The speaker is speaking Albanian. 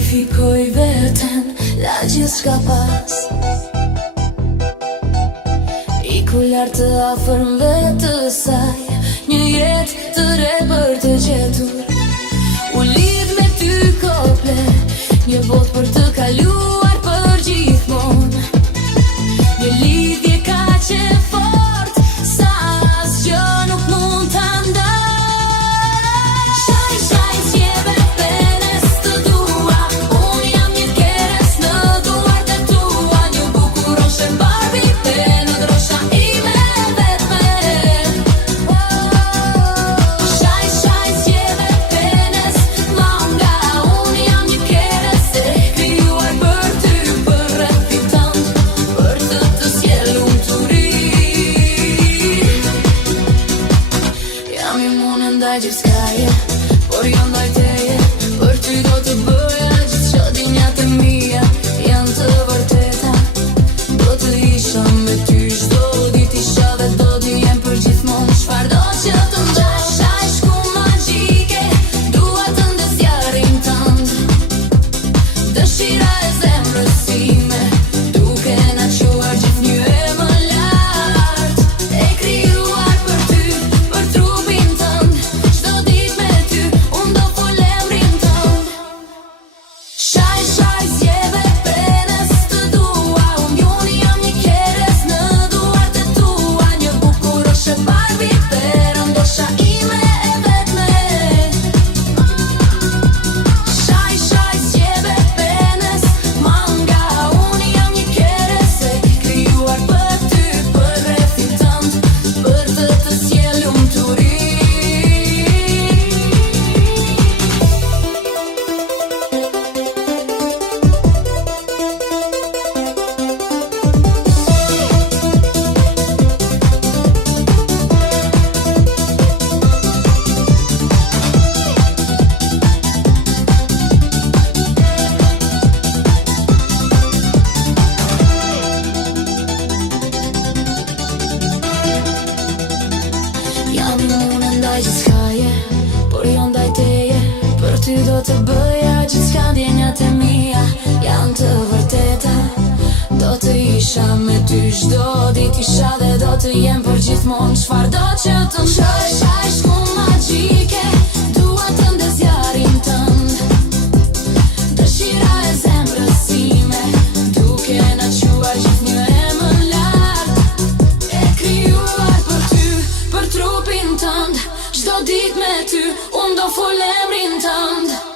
Sakrifikoj veten, la gjithçka pas I kullar të afër vetës saj, një jetë të re për të gjetur. U lidh me ty komplet, një botë për të kaluar për gjithmonë. Një lidhje kaq e fortë, sa asgjë nuk mund ta ndaj. Shaj, shaj, zjeve penes të dua, unë jam një keres në duart e tua. Një bukuroshe Barbie, në drosha ime vetme. Shaj, shaj, zjeve penes manga, unë jam një keres e krijuar për ty, për rrethit tënd, për të sjell lumturi. Jam imune ndaj gjithçkaje, por jo ndaj teje. Për ty do të bëja gjithçka dinjat e mia janë të vërteta. Do të isha me ty çdo ditë, isha dhe do të jem për gjithmonë. Çfarëdo që të ndodh, shaj shku magjike, dua të ndez zjarrin tënd. Dëshira e zemrës time, duke na quar gjithnjë më lart. E krijuar për ty, për trupin tënd, çdo ditë me ty, unë do fol emrin tënd. Shaj, shaj, zjeve penes të dua, unë jam një keres në duart e tua. Një bukuroshe Barbie, ndoshta ime e vetme. Shaj, shaj, zjeve penes manga, unë jam një keres e krijuar për ty, për rrethit tënd, për të sjell lumturi. Jam imune ndaj gjithçkaje, por jo ndaj teje. Për ty do të bëja gjithçka ndjenjat e mia janë të vërteta. Do të isha me ty çdo ditë, isha dhe do të jem për gjithmonë. Çfarëdo që të ndodh, shaj shku magjike, dua të ndez zjarrin tënd. Dëshira e zemrës time, duke na quar gjithnjë më lart. E krijuar për ty, për trupin tënd, çdo ditë me ty, unë do fol emrin tënd.